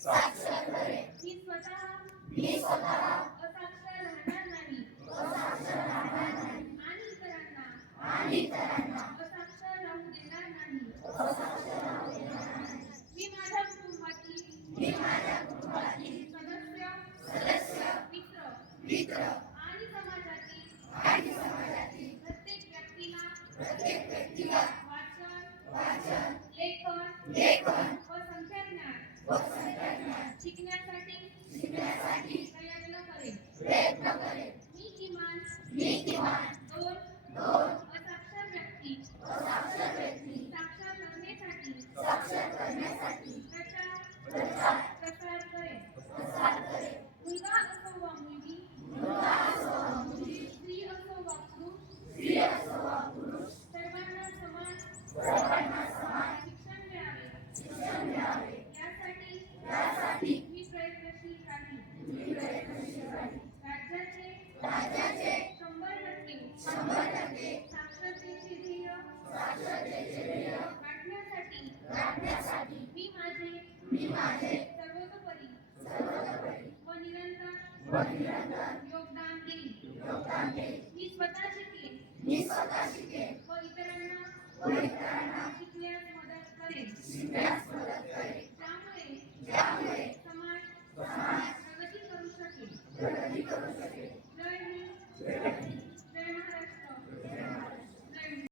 मी स्वतः असाक्षर राहणार नाही आणि इतरांना असाक्षर राहू देणार नाही. मी माझ्या कुटुंबातील सदस्य, मित्र आणि समाजातील प्रत्येक व्यक्तीला वाचन, लेखन व संख्याज्ञान शिकण्यासाठी प्रयत्न करेन. मी किमान 2 असाक्षर व्यक्ती साक्षर करण्यासाठी प्रचार करेन. मुलगा असो वा मुलगी, स्त्री असो वा पुरुष, सर्वांना समान शिक्षण मिळावे यासाठी मी प्रयत्नशील राहीन. राज्याचे 100% साक्षरतेचे ध्येय गाठण्यासाठी मी माझे सर्वतोपरी व निरंतर योगदान देईन. मी स्वतः शिकेन व इतरांना शिकण्यास मदत करेन.